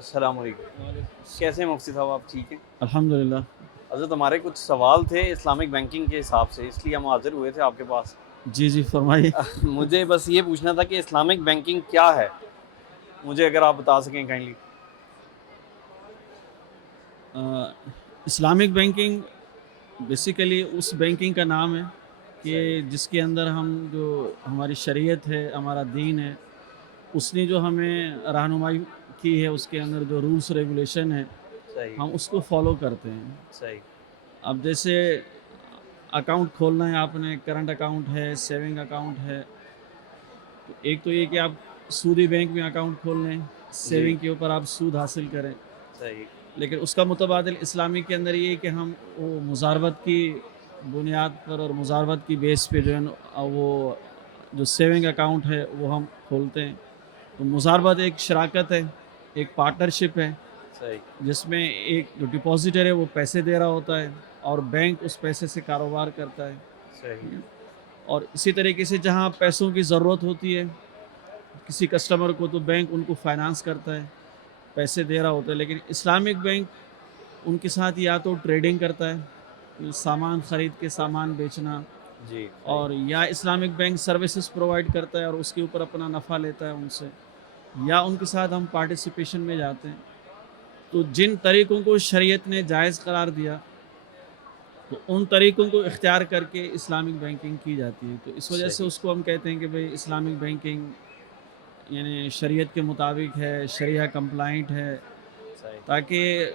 السلام علیکم. کیسے ہیں مفتی صاحب؟ آپ ٹھیک ہیں؟ الحمدللہ. حضرت ہمارے کچھ سوال تھے اسلامک بینکنگ کے حساب سے، اس لیے ہم حاضر ہوئے تھے آپ کے پاس. جی جی فرمائیے. مجھے بس یہ پوچھنا تھا کہ اسلامک بینکنگ کیا ہے، مجھے اگر آپ بتا سکیں کائنڈلی. اسلامک بینکنگ بیسیکلی اس بینکنگ کا نام ہے کہ جس کے اندر ہم جو ہماری شریعت ہے، ہمارا دین ہے، اس نے جو ہمیں رہنمائی کی ہے، اس کے اندر جو رولس ریگولیشن ہے صحیح ہم اس کو فالو کرتے ہیں. صحیح اب جیسے اکاؤنٹ کھولنا ہے، آپ نے کرنٹ اکاؤنٹ ہے، سیونگ اکاؤنٹ ہے، تو ایک تو یہ کہ آپ سودی بینک میں اکاؤنٹ کھول لیں، جی سیونگ کے اوپر آپ سود حاصل کریں. صحیح لیکن اس کا متبادل اسلامی کے اندر یہ کہ ہم وہ مزاربت کی بنیاد پر اور مزاربت کی بیس پہ جو ہے وہ جو سیونگ اکاؤنٹ ہے وہ ہم کھولتے ہیں. تو مزاربت ایک شراکت ہے، ایک پارٹنرشپ ہے، صحیح جس میں ایک جو ڈپازیٹر ہے وہ پیسے دے رہا ہوتا ہے اور بینک اس پیسے سے کاروبار کرتا ہے. صحیح اور اسی طریقے سے جہاں پیسوں کی ضرورت ہوتی ہے کسی کسٹمر کو، تو بینک ان کو فائنانس کرتا ہے، پیسے دے رہا ہوتا ہے. لیکن اسلامک بینک ان کے ساتھ یا تو ٹریڈنگ کرتا ہے، سامان خرید کے سامان بیچنا، جی صحیح اور یا اسلامک بینک سروسز پرووائڈ کرتا ہے اور اس کے اوپر اپنا نفع لیتا ہے ان سے، یا ان کے ساتھ ہم پارٹیسپیشن میں جاتے ہیں. تو جن طریقوں کو شریعت نے جائز قرار دیا تو ان طریقوں کو اختیار کر کے اسلامک بینکنگ کی جاتی ہے. تو اس وجہ سے صحیح اس کو ہم کہتے ہیں کہ بھئی اسلامک بینکنگ یعنی شریعت کے مطابق ہے، شریعہ کمپلائنٹ ہے، صحیح تاکہ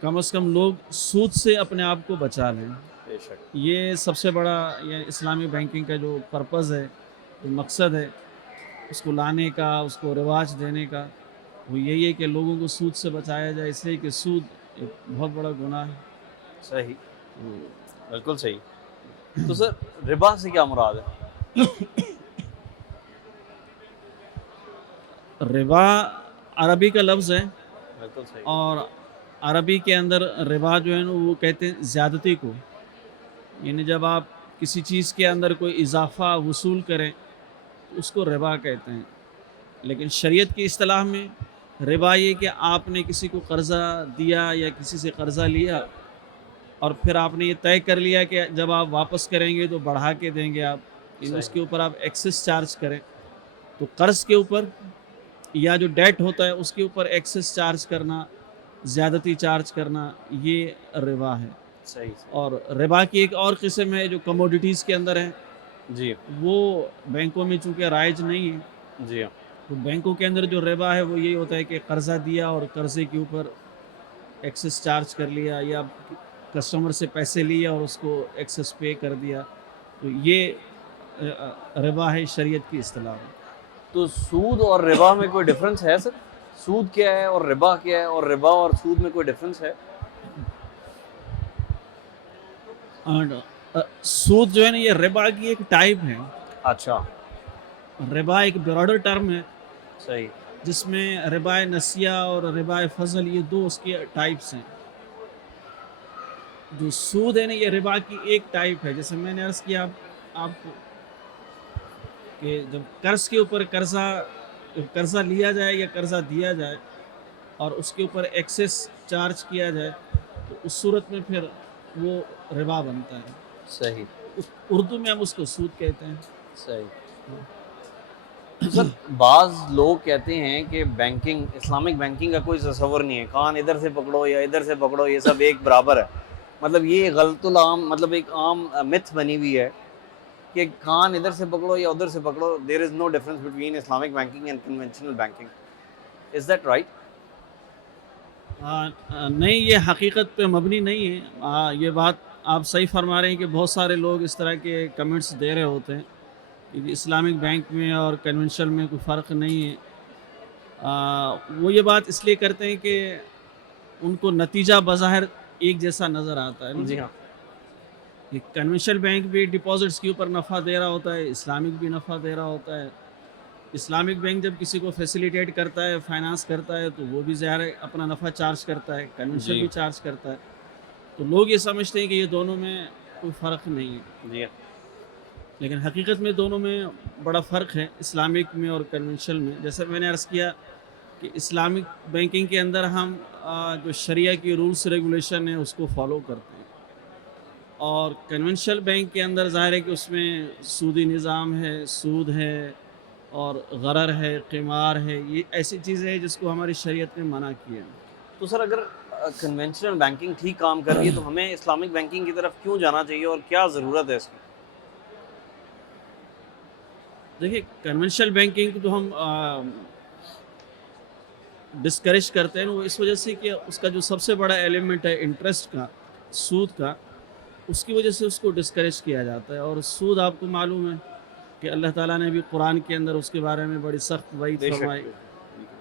کم از کم لوگ سود سے اپنے آپ کو بچا لیں. بے شک. یہ سب سے بڑا یہ اسلامی بینکنگ کا جو پرپز ہے، جو مقصد ہے اس کو لانے کا، اس کو رواج دینے کا، وہ یہی ہے کہ لوگوں کو سود سے بچایا جائے، اس لیے کہ سود ایک بہت بڑا گناہ ہے. صحیح تو بالکل صحیح. تو سر ربا سے کیا مراد ہے؟ ربا عربی کا لفظ ہے، بالکل صحیح. اور عربی کے اندر ربا جو ہے نا وہ کہتے ہیں زیادتی کو. یعنی جب آپ کسی چیز کے اندر کوئی اضافہ وصول کریں تو اس کو ربا کہتے ہیں. لیکن شریعت کی اصطلاح میں ربا یہ کہ آپ نے کسی کو قرضہ دیا یا کسی سے قرضہ لیا اور پھر آپ نے یہ طے کر لیا کہ جب آپ واپس کریں گے تو بڑھا کے دیں گے آپ، یعنی اس صحیح کے اوپر آپ ایکسس چارج کریں. تو قرض کے اوپر یا جو ڈیٹ ہوتا ہے اس کے اوپر ایکسس چارج کرنا، زیادتی چارج کرنا، یہ ربا ہے. صحیح صحیح. اور ربا کی ایک اور قسم ہے جو کموڈیٹیز کے اندر ہے، جی وہ بینکوں میں چونکہ رائج نہیں ہے، جی تو بینکوں کے اندر جو ربا ہے وہ یہی ہوتا ہے کہ قرضہ دیا اور قرضے کے اوپر ایکسس چارج کر لیا، یا کسٹمر سے پیسے لیا اور اس کو ایکسس پے کر دیا. تو یہ ربا ہے شریعت کی اصطلاح میں. تو سود اور ربا میں کوئی ڈفرنس ہے سر؟ سود کیا ہے اور ربا کیا ہے، اور ربا اور سود میں کوئی ڈفرنس ہے؟ سود جو ہے نا یہ ربا کی ایک ٹائپ ہے. اچھا ربا ایک براڈر ٹرم ہے صحیح جس میں ربا نسیہ اور ربا فضل یہ دو اس کے ٹائپس ہیں. جو سود ہے نا یہ ربا کی ایک ٹائپ ہے. جیسے میں نے عرض کیا آپ کو کہ جب قرض کے اوپر قرضہ لیا جائے یا قرضہ دیا جائے اور اس کے اوپر ایکسس چارج کیا جائے تو اس صورت میں پھر وہ ربا بنتا ہے. صحیح اردو میں ہم اس کو سود کہتے ہیں. صحیح. تو سر بعض لوگ کہتے ہیں کہ بینکنگ، اسلامک بینکنگ کا کوئی تصور نہیں ہے، کان ادھر سے پکڑو یا ادھر سے پکڑو یہ سب ایک برابر ہے. مطلب یہ غلط العام، مطلب ایک عام متھ بنی ہوئی ہے کہ کان ادھر سے پکڑو یا ادھر سے پکڑو، there is no difference between Islamic banking and conventional banking. Is that right? نہیں، یہ حقیقت پہ مبنی نہیں ہے. یہ بات آپ صحیح فرما رہے ہیں کہ بہت سارے لوگ اس طرح کے کمنٹس دے رہے ہوتے ہیں کہ اسلامک بینک میں اور کنونشنل میں کوئی فرق نہیں ہے. وہ یہ بات اس لیے کرتے ہیں کہ ان کو نتیجہ بظاہر ایک جیسا نظر آتا ہے نا. جی ہاں کہ کنونشنل بینک بھی ڈپازٹس کے اوپر نفع دے رہا ہوتا ہے، اسلامک بھی نفع دے رہا ہوتا ہے. اسلامک بینک جب کسی کو فیسیلیٹیٹ کرتا ہے، فائنانس کرتا ہے، تو وہ بھی ظاہر ہے اپنا نفع چارج کرتا ہے، کنونشنل جی بھی چارج کرتا ہے. تو لوگ یہ سمجھتے ہیں کہ یہ دونوں میں کوئی فرق نہیں ہے، جی لیکن حقیقت میں دونوں میں بڑا فرق ہے، اسلامک میں اور کنونشنل میں. جیسے میں نے عرض کیا کہ اسلامک بینکنگ کے اندر ہم جو شریعہ کی رولس ریگولیشن ہے اس کو فالو کرتے ہیں، اور کنونشنل بینک کے اندر ظاہر ہے کہ اس میں سودی نظام ہے، سود ہے اور غرر ہے، قمار ہے، یہ ایسی چیزیں ہیں جس کو ہماری شریعت نے منع کیا ہے۔ تو سر اگر کنونشنل بینکنگ ٹھیک کام کر رہی ہے تو ہمیں اسلامک بینکنگ کی طرف کیوں جانا چاہیے اور کیا ضرورت ہے اس کی؟ دیکھیے کنونشنل بینکنگ جو ہم ڈسکریج کرتے ہیں وہ اس وجہ سے کہ اس کا جو سب سے بڑا ایلیمنٹ ہے انٹرسٹ کا، سود کا، اس کی وجہ سے اس کو ڈسکریج کیا جاتا ہے۔ اور سود آپ کو معلوم ہے کہ اللہ تعالیٰ نے بھی قرآن کے اندر اس کے بارے میں بڑی سخت وعید بے شک فرمائی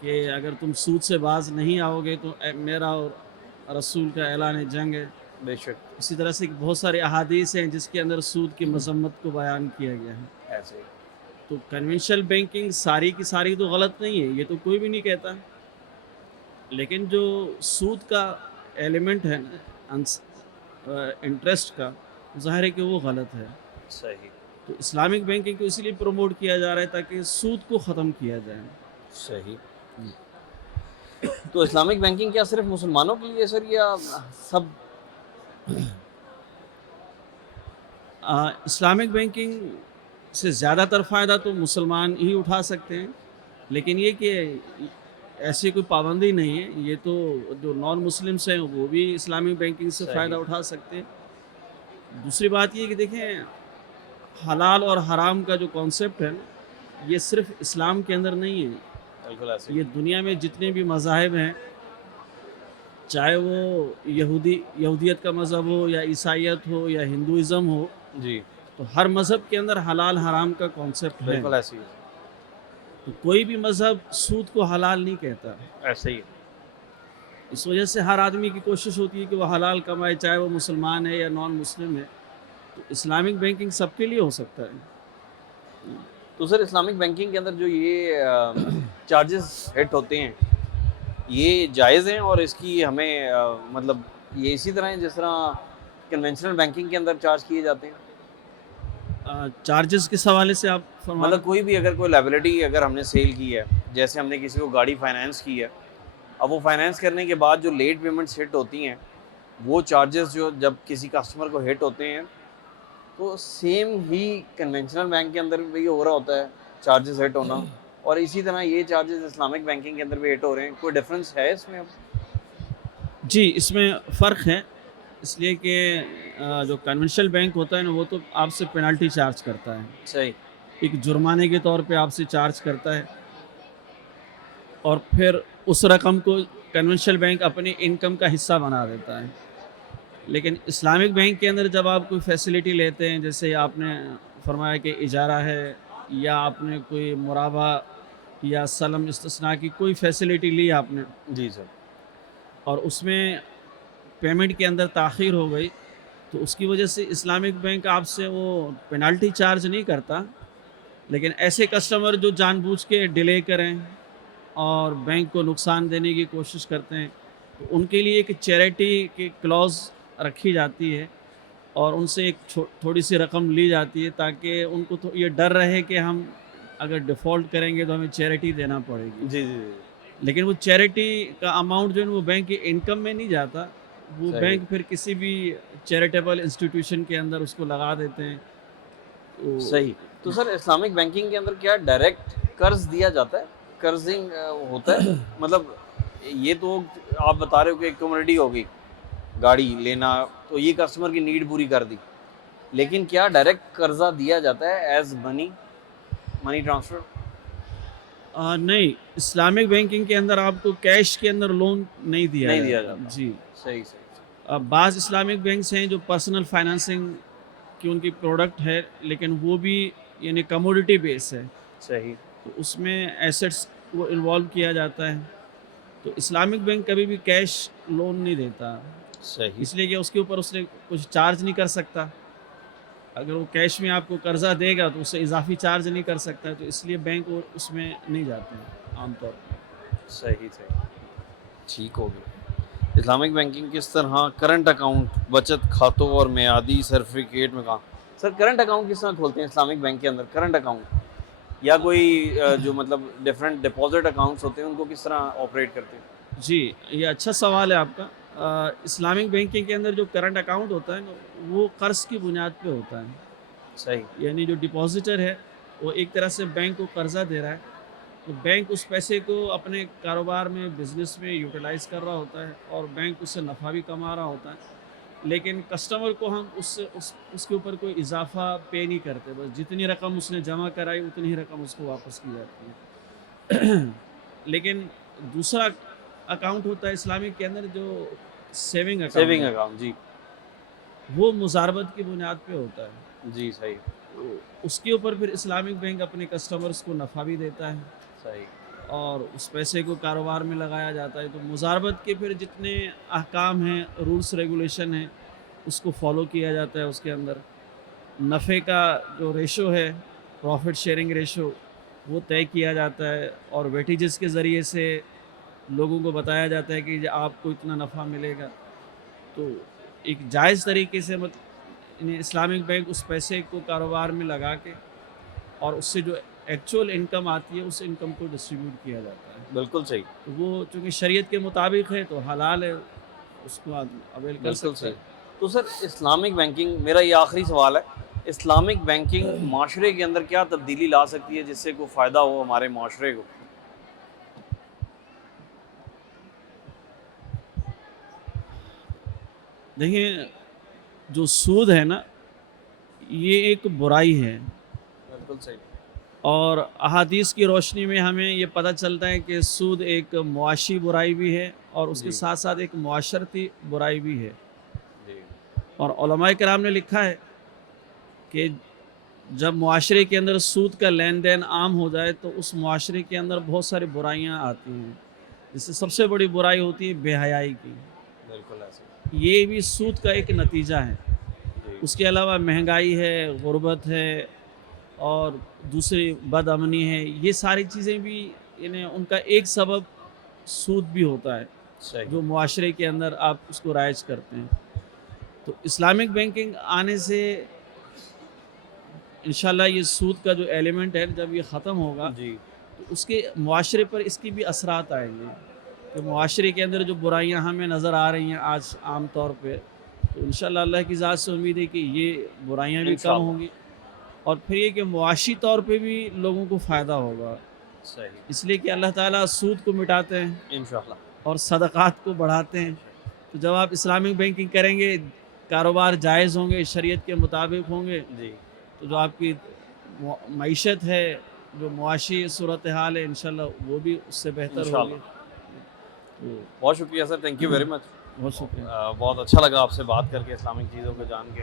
کہ اگر تم سود سے باز نہیں آؤ گے تو میرا اور رسول کا اعلان جنگ ہے۔ بے شک اسی طرح سے بہت سارے احادیث ہیں جس کے اندر سود کی مذمت کو بیان کیا گیا ہے۔ ایسے ہی تو کنونشنل بینکنگ ساری کی ساری تو غلط نہیں ہے، یہ تو کوئی بھی نہیں کہتا، لیکن جو سود کا ایلیمنٹ ہے انٹرسٹ کا، ظاہر ہے کہ وہ غلط ہے۔ صحیح تو اسلامک بینکنگ کو اسی لیے پروموٹ کیا جا رہا ہے تاکہ سود کو ختم کیا جائے۔ صحیح۔ تو اسلامک بینکنگ کیا صرف مسلمانوں کے لیے سر یا سب؟ اسلامک بینکنگ سے زیادہ تر فائدہ تو مسلمان ہی اٹھا سکتے ہیں، لیکن یہ کہ ایسی کوئی پابندی نہیں ہے، یہ تو جو نان مسلمس ہیں وہ بھی اسلامک بینکنگ سے صحیح۔ فائدہ اٹھا سکتے ہیں۔ دوسری بات یہ کہ دیکھیں حلال اور حرام کا جو کانسیپٹ ہے یہ صرف اسلام کے اندر نہیں ہے، بالکل ایسے یہ دنیا میں جتنے بھی مذاہب ہیں، چاہے وہ یہودیت کا مذہب ہو یا عیسائیت ہو یا ہندوازم ہو، جی تو ہر مذہب کے اندر حلال حرام کا کانسیپٹ ہے۔ بالکل ایسے ہی تو کوئی بھی مذہب سود کو حلال نہیں کہتا، ایسے ہی اس وجہ سے ہر آدمی کی کوشش ہوتی ہے کہ وہ حلال کمائے، چاہے وہ مسلمان ہے یا نان مسلم ہے۔ تو اسلامک بینکنگ سب کے لیے ہو سکتا ہے۔ تو سر اسلامک بینکنگ کے اندر جو یہ چارجز ہٹ ہوتے ہیں یہ جائز ہیں اور اس کی ہمیں مطلب یہ اسی طرح ہے جس طرح کنونشنل بینکنگ کے اندر چارج کیے جاتے ہیں؟ چارجز کس حوالے سے آپ فرما مطلب کوئی بھی اگر کوئی لائبلٹی اگر ہم نے سیل کی ہے، جیسے ہم نے کسی کو گاڑی فائنانس کی ہے، اب وہ فائنانس کرنے کے بعد جو لیٹ پیمنٹس ہٹ ہوتی ہیں وہ چارجز جو جب کسی کسٹمر کو ہٹ ہوتے ہیں تو سیم ہی کنونشنل بینک کے اندر بھی ہو رہا ہوتا ہے چارجز ہٹ ہونا، اور اسی طرح یہ چارجز اسلامک بینکنگ کے اندر بھی ہٹ ہو رہے ہیں، کوئی ڈفرینس ہے اس میں؟ اب جی اس میں فرق ہے، اس لیے کہ جو کنونشنل بینک ہوتا ہے نا وہ تو آپ سے پینالٹی چارج کرتا ہے، صحیح ایک جرمانے کے طور پہ آپ سے چارج کرتا ہے، اور پھر اس رقم کو کنونشنل بینک اپنی انکم کا حصہ بنا دیتا ہے۔ لیکن اسلامک بینک کے اندر جب آپ کوئی فیسلٹی لیتے ہیں، جیسے آپ نے فرمایا کہ اجارہ ہے یا آپ نے کوئی مرابہ یا سلم استثناء کی کوئی فیسلٹی لی آپ نے، جی سر، اور اس میں پیمنٹ کے اندر تاخیر ہو گئی، تو اس کی وجہ سے اسلامک بینک آپ سے وہ پینالٹی چارج نہیں کرتا، لیکن ایسے کسٹمر جو جان بوجھ کے ڈیلے کریں اور بینک کو نقصان دینے کی کوشش کرتے ہیں، تو ان کے لیے ایک چیریٹی کی کلوز رکھی جاتی ہے اور ان سے ایک تھوڑی سی رقم لی جاتی ہے تاکہ ان کو یہ ڈر رہے کہ ہم اگر ڈیفالٹ کریں گے تو ہمیں چیریٹی دینا پڑے گی۔ جی جی جی لیکن وہ چیریٹی کا اماؤنٹ جو ہے وہ بینک کی انکم میں نہیں جاتا، وہ صحیح۔ بینک پھر کسی بھی چیریٹیبل انسٹیٹیوشن کے اندر اس کو لگا دیتے ہیں۔ تو صحیح۔ تو سر اسلامک بینکنگ کے اندر کیا ڈائریکٹ قرض دیا جاتا ہے؟ قرضنگ ہوتا ہے؟ مطلب یہ تو آپ بتا رہے ہو کہ ایک کمیونٹی ہوگی گاڑی لینا تو یہ کسٹمر کی نیڈ پوری کر دی، لیکن کیا ڈائریکٹ قرضہ دیا جاتا ہے ایز منی ٹرانسفر؟ نہیں، اسلامک بینکنگ کے اندر آپ کو کیش کے اندر لون نہیں دیا جاتا۔ جی صحیح صحیح بعض اسلامک بینکس ہیں جو پرسنل فائنانسنگ کی ان کی پروڈکٹ ہے، لیکن وہ بھی یعنی کموڈٹی بیس ہے، صحیح تو اس میں ایسٹس کو انوالو کیا جاتا ہے۔ تو اسلامک بینک کبھی بھی کیش لون نہیں دیتا، صحیح اس لیے کہ اس کے اوپر اس نے کچھ چارج نہیں کر سکتا۔ اگر وہ کیش میں آپ کو قرضہ دے گا تو اس سے اضافی چارج نہیں کر سکتا، تو اس لیے بینک اس میں نہیں جاتے ہیں عام طور پر۔ صحیح ٹھیک ہو گیا۔ اسلامک بینکنگ کس طرح کرنٹ اکاؤنٹ، بچت کھاتوں اور میعادی سرٹیفکیٹ میں کہاں؟ سر کرنٹ اکاؤنٹ کس طرح کھولتے ہیں اسلامک بینک کے اندر؟ کرنٹ اکاؤنٹ یا کوئی جو مطلب ڈفرینٹ ڈپازٹ اکاؤنٹس ہوتے ہیں ان کو کس طرح آپریٹ کرتے ہیں؟ جی یہ اچھا سوال ہے آپ کا. اسلامک بینکنگ کے اندر جو کرنٹ اکاؤنٹ ہوتا ہے نا وہ قرض کی بنیاد پہ ہوتا ہے. صحیح. یعنی جو ڈپازیٹر ہے وہ ایک طرح سے بینک کو قرضہ دے رہا ہے, تو بینک اس پیسے کو اپنے کاروبار میں بزنس میں یوٹیلائز کر رہا ہوتا ہے اور بینک اس سے نفع بھی کما رہا ہوتا ہے, لیکن کسٹمر کو ہم اس کے اوپر کوئی اضافہ پے نہیں کرتے, بس جتنی رقم اس نے جمع کرائی اتنی ہی رقم اس کو واپس کی جاتی ہے. لیکن دوسرا اکاؤنٹ ہوتا ہے اسلامک کے اندر جو سیونگ سیونگ اکاؤنٹ, اکاؤنٹ. جی وہ مزاربت کی بنیاد پہ ہوتا ہے. جی صحیح تو اس کے اوپر پھر اسلامک بینک اپنے کسٹمرز کو نفع بھی دیتا ہے صحیح. اور اس پیسے کو کاروبار میں لگایا جاتا ہے. تو مزاربت کے پھر جتنے احکام ہیں, رولس ریگولیشن ہیں, اس کو فالو کیا جاتا ہے. اس کے اندر نفع کا جو ریشو ہے, پروفٹ شیئرنگ ریشو, وہ طے کیا جاتا ہے اور ویٹیجز کے ذریعے سے لوگوں کو بتایا جاتا ہے کہ آپ کو اتنا نفع ملے گا. تو ایک جائز طریقے سے اسلامک بینک اس پیسے کو کاروبار میں لگا کے اور اس سے جو ایکچوئل انکم آتی ہے اس انکم کو ڈسٹریبیوٹ کیا جاتا ہے. بالکل صحیح. تو وہ چونکہ شریعت کے مطابق ہے تو حلال ہے, اس کو اویل کر بالکل سکتا صحیح. ہے. تو سر اسلامک بینکنگ, میرا یہ آخری سوال ہے, اسلامک بینکنگ معاشرے کے اندر کیا تبدیلی لا سکتی ہے جس سے کوئی فائدہ ہو ہمارے معاشرے کو؟ دیکھیں جو سود ہے نا یہ ایک برائی ہے, بالکل صحیح. اور احادیث کی روشنی میں ہمیں یہ پتہ چلتا ہے کہ سود ایک معاشی برائی بھی ہے اور اس کے جی. ساتھ ساتھ ایک معاشرتی برائی بھی ہے. جی اور علماء کرام نے لکھا ہے کہ جب معاشرے کے اندر سود کا لین دین عام ہو جائے تو اس معاشرے کے اندر بہت ساری برائیاں آتی ہیں, جس سے سب سے بڑی برائی ہوتی ہے بے حیائی کی. بالکل ایسے. یہ بھی سود کا ایک نتیجہ ہے. جی اس کے علاوہ مہنگائی ہے, غربت ہے اور دوسری بد امنی ہے, یہ ساری چیزیں بھی یعنی ان کا ایک سبب سود بھی ہوتا ہے صحیح. جو معاشرے کے اندر آپ اس کو رائج کرتے ہیں. تو اسلامک بینکنگ آنے سے انشاءاللہ یہ سود کا جو ایلیمنٹ ہے جب یہ ختم ہوگا جی تو اس کے معاشرے پر اس کی بھی اثرات آئیں گے, کہ معاشرے کے اندر جو برائیاں ہمیں نظر آ رہی ہیں آج عام طور پہ, تو انشاءاللہ اللہ کی ذات سے امید ہے کہ یہ برائیاں بھی کم انشاءاللہ. ہوں گی اور پھر یہ کہ معاشی طور پہ بھی لوگوں کو فائدہ ہوگا, صحیح. اس لیے کہ اللہ تعالیٰ سود کو مٹاتے ہیں انشاءاللہ. اور صدقات کو بڑھاتے ہیں. تو جب آپ اسلامک بینکنگ کریں گے, کاروبار جائز ہوں گے, شریعت کے مطابق ہوں گے, جی تو جو آپ کی معیشت ہے, جو معاشی صورتحال ہے, انشاءاللہ وہ بھی اس سے بہتر انشاءاللہ. ہوگی. تو بہت شکریہ سر, تھینک یو ویری مچ. بہت شکریہ. بہت اچھا لگا آپ سے بات کر کے, اسلامک چیزوں کو جان کے.